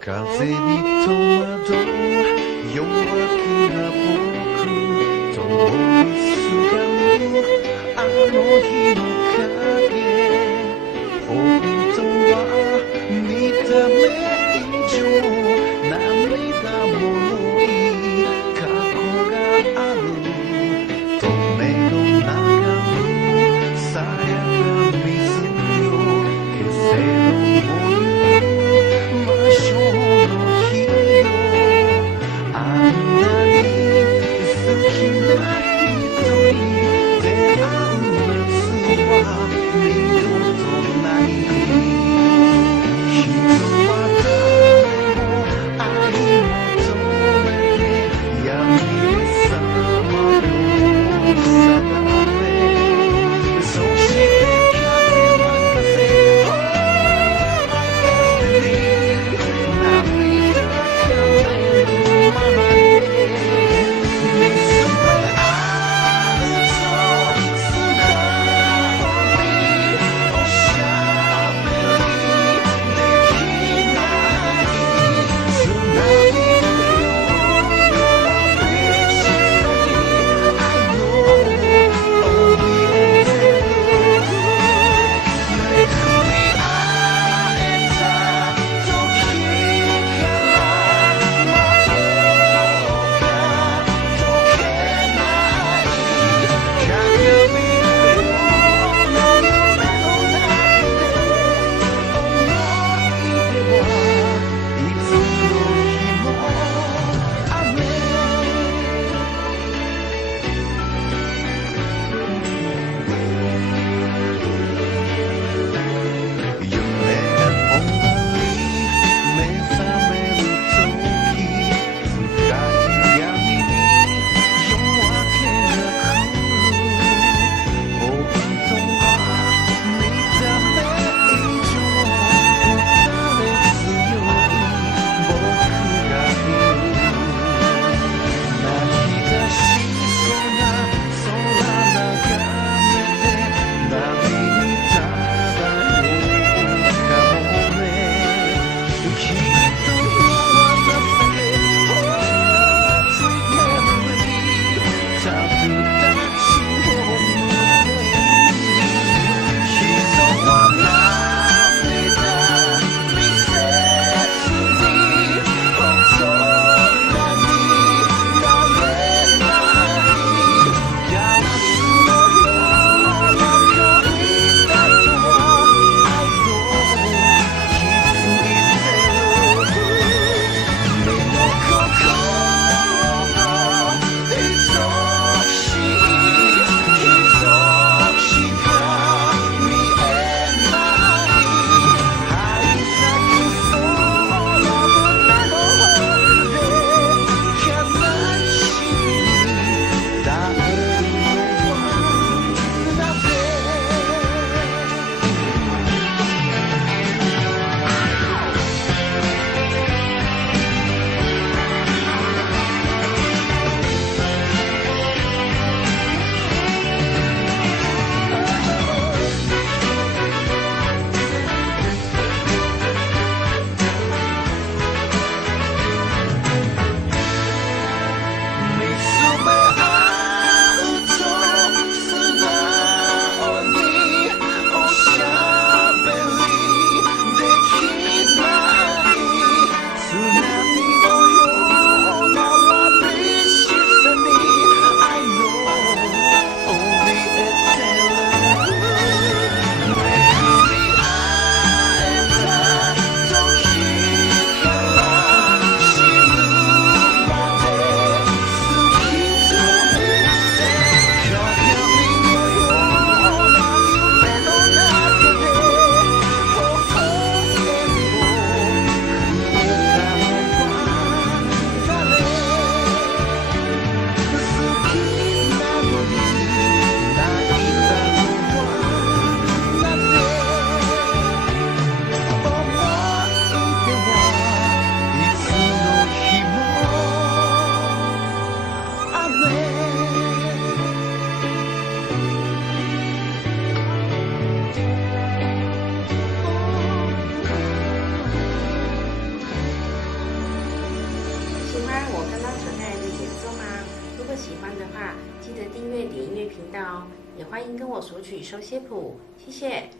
風に戸惑う弱気な僕共にすがるあの日の影本当は見た目以上涙もろい過去がある透明の中のさやか水よ消せぬもの魔性の日よあんなに好きな人に出会う夏は我刚刚所带来的演奏吗？如果喜欢的话，记得订阅点音乐频道哦，也欢迎跟我索取手写谱，谢谢。